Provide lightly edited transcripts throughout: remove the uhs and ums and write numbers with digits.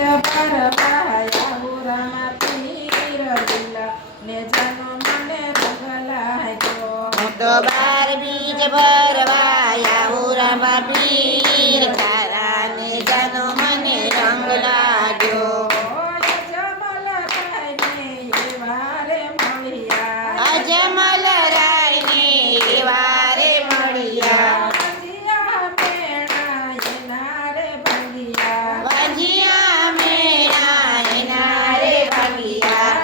ભરવાયા ઉરામાં પીર લીલા ને જાનો મને રંગ લાગ્યો. હું તો 12 બીજ ભરવાયા ઉરામાં પીર તારા ને જાનો મને રંગ લાગ્યો. અજમલ રાયને એવા રે મળ્યા. વાજિયા મેણા એના રે ભાગ્યા.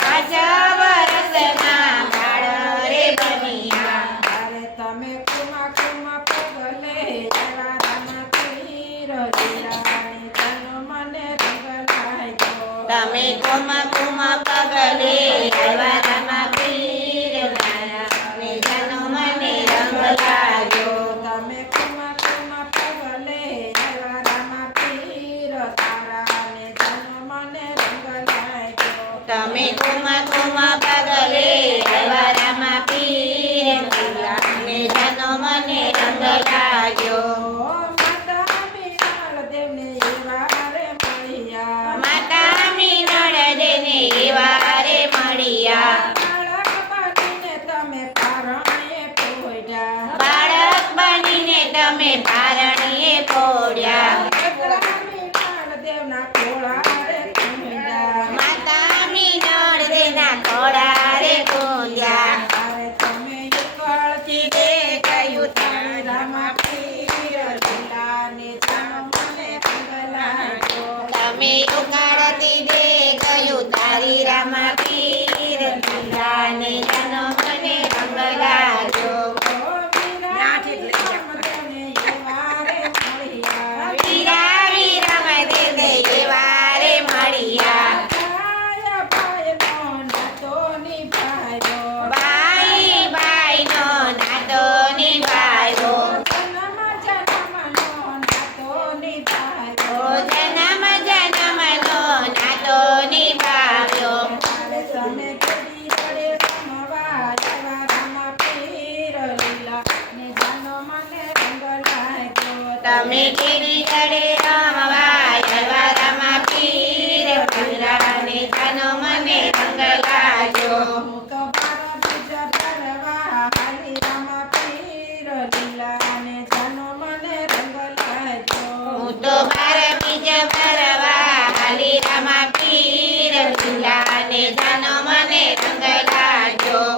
પાછા વરસના બાળ રે બન્યા. તમે કુમા કુમા પગલે એવા રામા પીર લીલા મને રંગ લાગ્યો. તમે કોમા કોમા પગલે આવ્યા રામા પીર તારા ને જાનો મને રંગ લાગ્યો. તમે કુમા કુમા પગલે આવ્યા રામા પીર તારા ને જાનો મને રંગ લાગ્યો. તમે કોમા કોમા પગલે આવ્યા રામા પીર તારા ને જાનો મને રંગ લાગ્યો. માતા મીનાળ દેવને એવા રે મળ્યા. માતા મીનળ દેને એવા રે મળ્યા. બાળક બનીને તમે પારણે પોઢ્યા. બાળક બનીને તમે પારણીએ પોડ્યા. મીનાળ દેવના ખોળા રે કુંડ્યા. માતા મીનળ દેના ખોળા રે કૂંદ્યા. તારે તમે યુગળથી દે ગયું તારી રામા પીર લીલા ને જાનો મને રંગ લાગ્યો. તમે ઉકાળતી દે ગયું તારી રામા પીર લીલા ને જાનો મને રંગ લાગ્યો. વીરા વીરા મદે દે એવા રે મળ્યા. બાઈ બાઈનો નાતો નિભાવ્યો. ઓ જન્મ જન્મનો નાતો નિભાવ્યો. તમે કેરી ગળે રમવા આવ્યા રામા પીર લીલા ને જાનો મને રંગ લાગ્યો. હું તો 12 બીજ ભરવા હાલી રામા પીર લીલા ને જાનો મને રંગ લાગ્યો.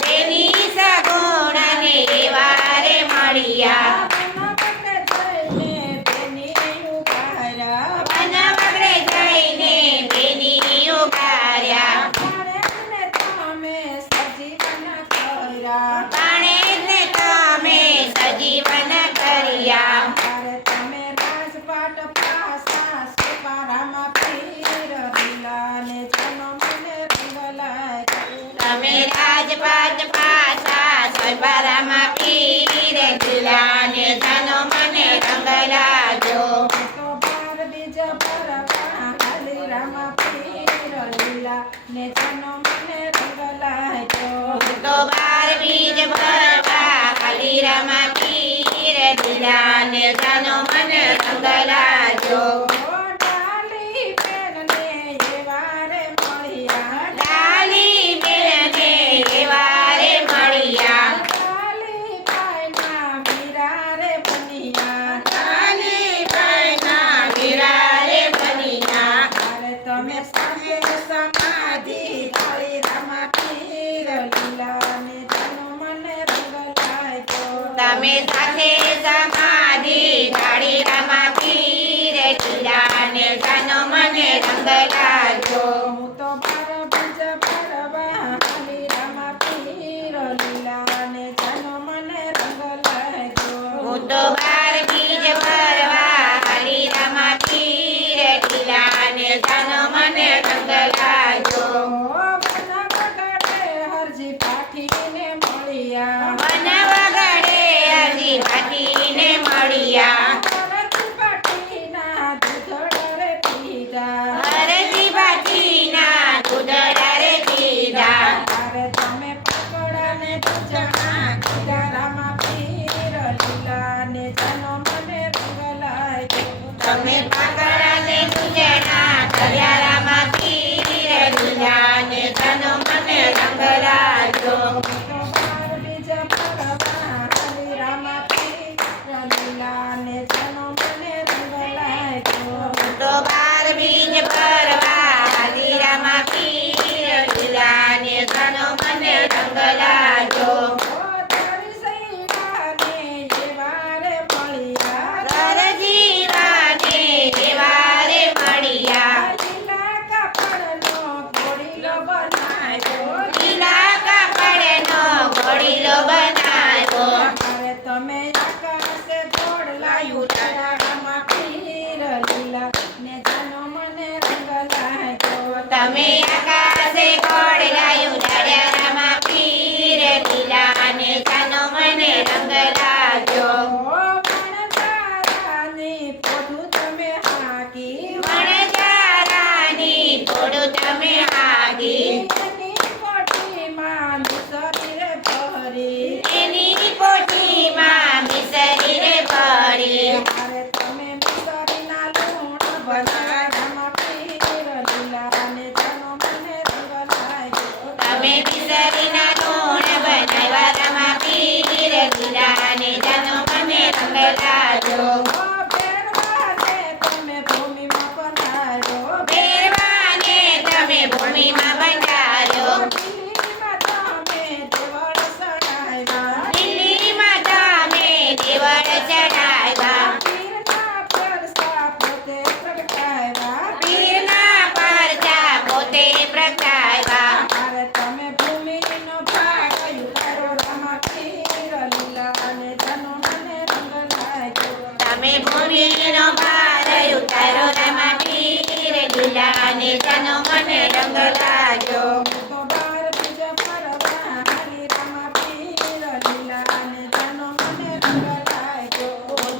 બેની સગુણાને એવા રે મળ્યા. વન વગડે જઈને બેની ઉગાર્યા. પાણે ને તમે સજીવન કર્યા. તમે રાજપાટ પાસા સુપારામાં પીર લીલા ને જાનો મને રંગ લાગ્યો. તમે રાજપાટ પાછા સ્વયંવરમાં પીર લીલા ને જાનો મને રંગ લાગ્યો. તો 12 બીજ ભરવા હાલી રામા પીર લીલા ને જાનો મને રંગ લાગ્યો. તો 12 બીજ ભરવા હાલી રામા પીર લીલા ને જાનો મને રંગ લાગ્યો. ડાલી બેનને એવા રે મળ્યા. ડાલી બેને એવા રે મળ્યા. ડાલી બાઈના વીરા રે બન્યા. ડાલી બાઈના વીરા રે બન્યા. તારે તમે સાથે સમાધિ તાળી રામા પીર લીલા ને જાનો મને રંગ લાગ્યો. તમે સાથે સમાધિ ઢાળી રામા પીર લીલા ને જાનો મને રંગ લાગ્યો. હું તો 12 બીજ ભરવા હાલી રામા પીર લીલા ને જાનો મને રંગ લાગ્યો. હું તો 12 બીજ ભરવા હાલી રામા પીર લીલા ને જાનો મને રંગ લાગ્યો. હરજી પાઠીને મળ્યા. વન વગડે હજી ભાટીને મળ્યા. હરજી પાઠીના દૂધડા રે પીધા. હરજી ભાટીના દૂધડા રે પીધા. તારે તમે પકડાને દૂધડા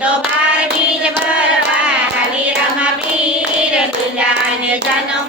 તો બાર બીજ ભરવા હાલી રમા પીર લીલાને જાનો